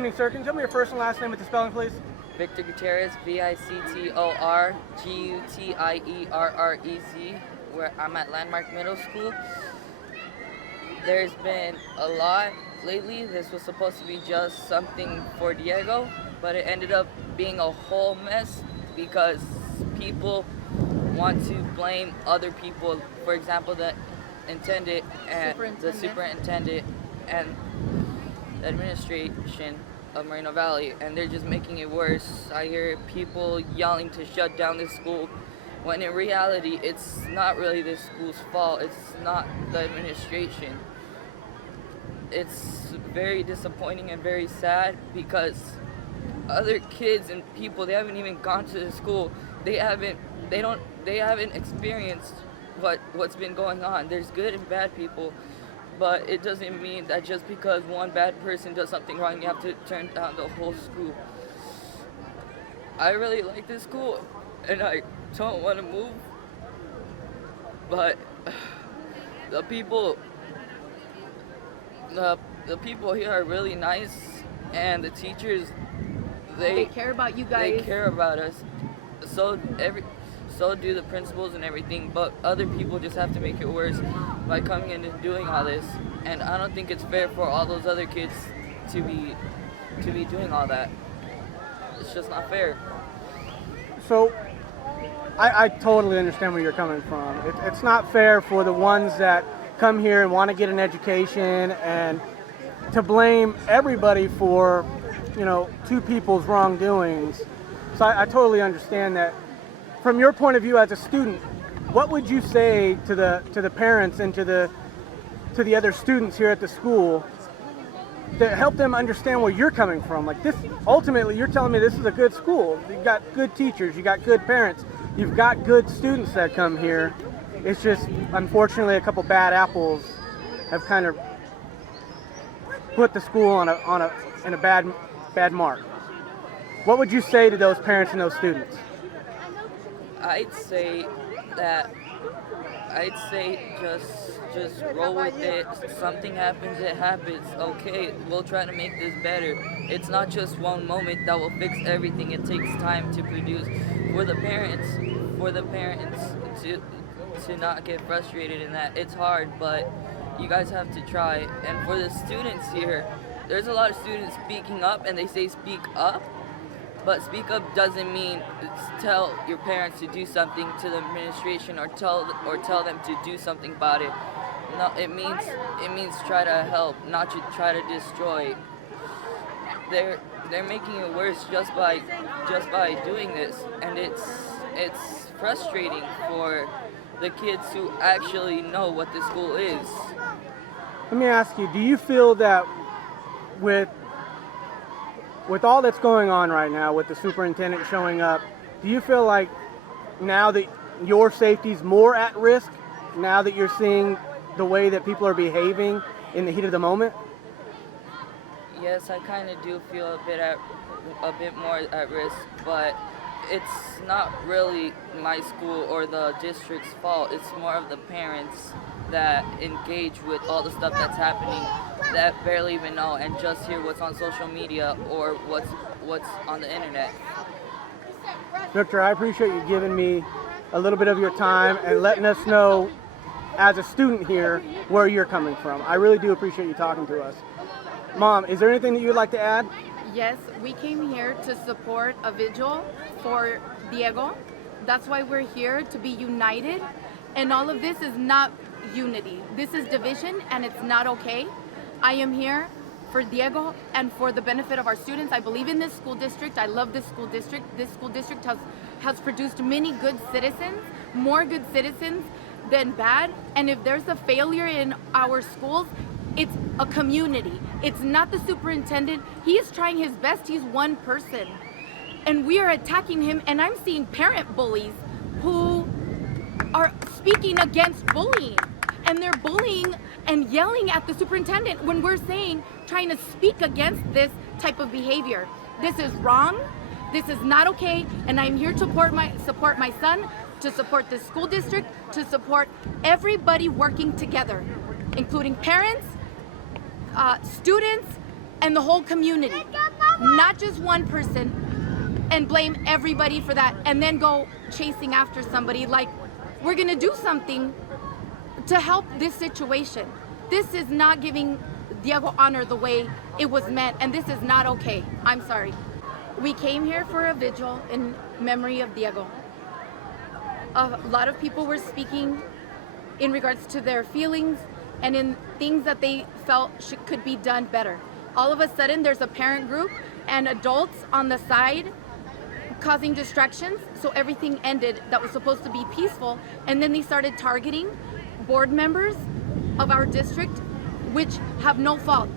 evening, sir. Can you tell me your first and last name with the spelling, please? Victor Gutierrez, VICTORGUTIERREZ, where I'm at Landmark Middle School. There's been a lot lately. This was supposed to be just something for Diego, but it ended up being a whole mess because people want to blame other people. For example, the superintendent and the administration of Moreno Valley, and they're just making it worse. I hear people yelling to shut down this school, when in reality, it's not really this school's fault. It's not the administration. It's very disappointing and very sad because other kids and people, they haven't even gone to the school. They haven't experienced what's been going on. There's good and bad people, but it doesn't mean that just because one bad person does something wrong, you have to turn down the whole school. I really like this school, and I don't want to move, but the people here are really nice, and the teachers, they care about you guys. They care about us. So do the principals and everything, but other people just have to make it worse by coming in and doing all this. And I don't think it's fair for all those other kids to be doing all that. It's just not fair. So, I totally understand where you're coming from. It's not fair for the ones that come here and want to get an education and to blame everybody for, two people's wrongdoings. So I totally understand that. From your point of view as a student, what would you say to the parents and to the other students here at the school to help them understand where you're coming from? Like this, ultimately, you're telling me this is a good school. You've got good teachers, you got good parents, you've got good students that come here. It's just, unfortunately, a couple bad apples have kind of put the school in a bad mark. What would you say to those parents and those students? I'd say just roll with it. Something happens, it happens. Okay, we'll try to make this better. It's not just one moment that will fix everything. It takes time to produce. For the parents to not get frustrated in that. It's hard, but you guys have to try. And for the students here, there's a lot of students speaking up, and they say speak up. But speak up doesn't mean tell your parents to do something to the administration or tell them to do something about it. No, it means try to help, not to try to destroy. They're making it worse just by doing this, and it's frustrating for the kids who actually know what the school is. Let me ask you, do you feel that with all that's going on right now, with the superintendent showing up, do you feel like now that your safety's more at risk, now that you're seeing the way that people are behaving in the heat of the moment? Yes, I kind of do feel a bit more at risk, but it's not really my school or the district's fault. It's more of the parents that engage with all the stuff that's happening that barely even know and just hear what's on social media or what's on the internet. Victor, I appreciate you giving me a little bit of your time and letting us know as a student here where you're coming from. I really do appreciate you talking to us. Mom, is there anything that you would like to add? Yes, we came here to support a vigil for Diego. That's why we're here, to be united. And all of this is not unity. This is division, and it's not okay. I am here for Diego and for the benefit of our students. I believe in this school district. I love this school district. This school district has produced many good citizens, more good citizens than bad. And if there's a failure in our schools, it's a community. It's not the superintendent. He is trying his best. He's one person. And we are attacking him, and I'm seeing parent bullies who are speaking against bullying. And they're bullying and yelling at the superintendent when we're trying to speak against this type of behavior. This is wrong. This is not okay. And I'm here to support my son, to support the school district, to support everybody working together, including parents, students, and the whole community, not just one person, and blame everybody for that, and then go chasing after somebody like we're gonna do something to help this situation. This is not giving Diego honor the way it was meant, and this is not okay. I'm sorry. We came here for a vigil in memory of Diego. A lot of people were speaking in regards to their feelings and in things that they felt could be done better. All of a sudden, there's a parent group and adults on the side causing distractions, so everything ended that was supposed to be peaceful, and then they started targeting board members of our district, which have no fault.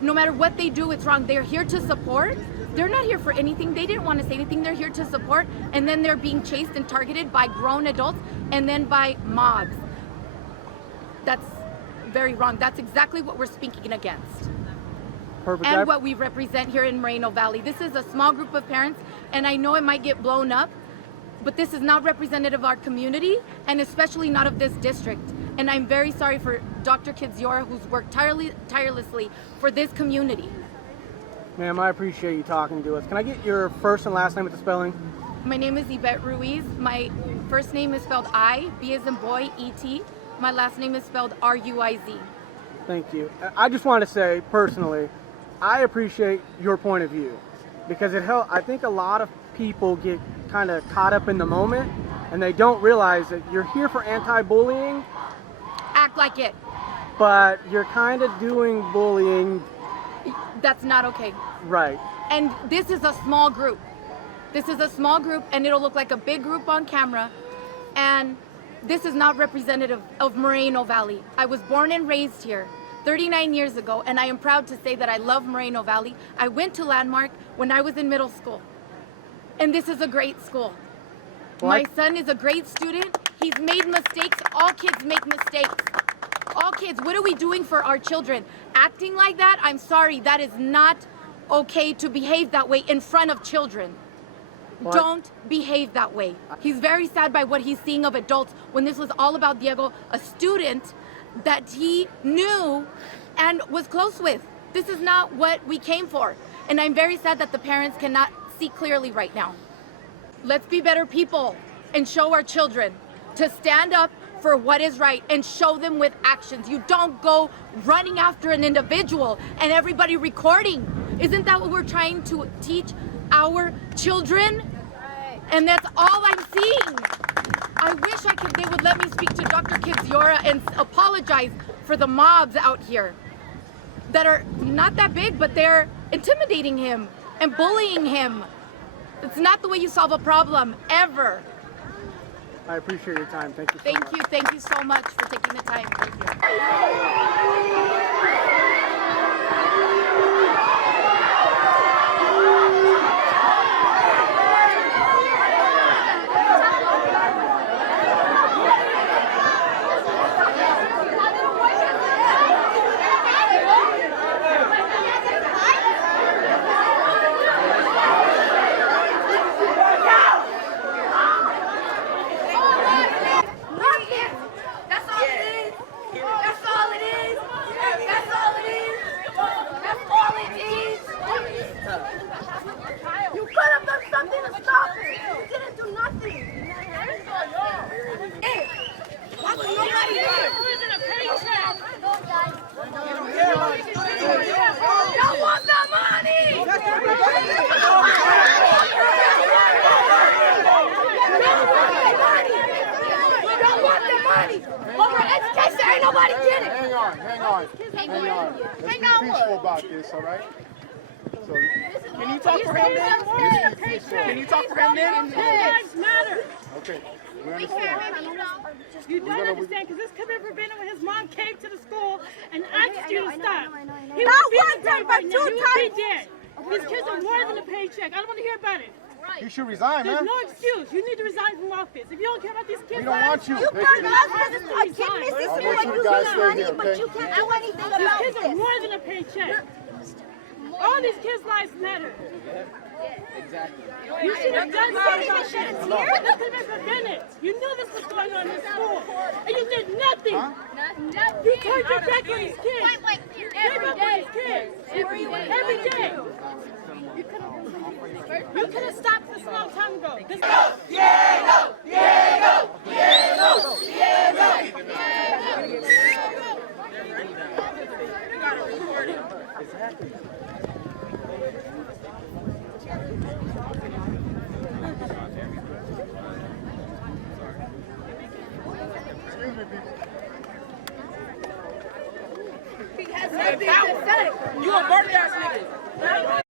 No matter what they do, it's wrong. They're here to support. They're not here for anything. They didn't want to say anything. They're here to support, and then they're being chased and targeted by grown adults and then by mobs. That's very wrong. That's exactly what we're speaking against. Perfect. And what we represent here in Moreno Valley. This is a small group of parents, and I know it might get blown up, but this is not representative of our community, and especially not of this district. And I'm very sorry for Dr. Kidziora, who's worked tirelessly for this community. Ma'am, I appreciate you talking to us. Can I get your first and last name with the spelling? My name is Yvette Ruiz. My first name is spelled I, B as in boy, E-T. My last name is spelled R-U-I-Z. Thank you. I just want to say, personally, I appreciate your point of view because it helps. I think a lot of people get kind of caught up in the moment and they don't realize that you're here for anti-bullying. Act like it. But you're kind of doing bullying. That's not okay. Right. And this is a small group. This is a small group, and it'll look like a big group on camera. And this is not representative of Moreno Valley. I was born and raised here 39 years ago, and I am proud to say that I love Moreno Valley. I went to Landmark when I was in middle school, and this is a great school. My son is a great student. He's made mistakes. All kids make mistakes. All kids. What are we doing for our children? Acting like that? I'm sorry. That is not okay to behave that way in front of children. Don't behave that way. He's very sad by what he's seeing of adults when this was all about Diego, a student that he knew and was close with. This is not what we came for. And I'm very sad that the parents cannot see clearly right now. Let's be better people and show our children to stand up for what is right and show them with actions. You don't go running after an individual and everybody recording. Isn't that what we're trying to teach our children? And that's all I'm seeing. I wish they would let me speak to Dr. Kidziora and apologize for the mobs out here that are not that big, but they're intimidating him and bullying him. It's not the way you solve a problem, ever. I appreciate your time. Thank you so much. Thank you so much for taking the time. Thank Let's be peaceful about this, all right? So, can you talk for him then? Can you talk for him then? Lives matter. Okay, we understand. You don't understand because this could be prevented when his mom came to the school and asked you to stop. He Not would one be time, dead but right now. two He would be times. dead. These kids are more than a paycheck. I don't want to hear about it. You should resign, There's man. no excuse. You need to resign from office. If you don't care about these kids, We don't want you. You burned us because a kid misses I school want and you you guys get stay money, here, but okay? you can't do anything these about kids are this. more than a paycheck. All these kids' lives matter. You should have done something. This could have been prevented. You knew this was going on in school, and you did nothing. You turned your back on these kids. Give up on these kids. You could have stopped this a long time ago. Excuse me, people. You a murder ass nigga.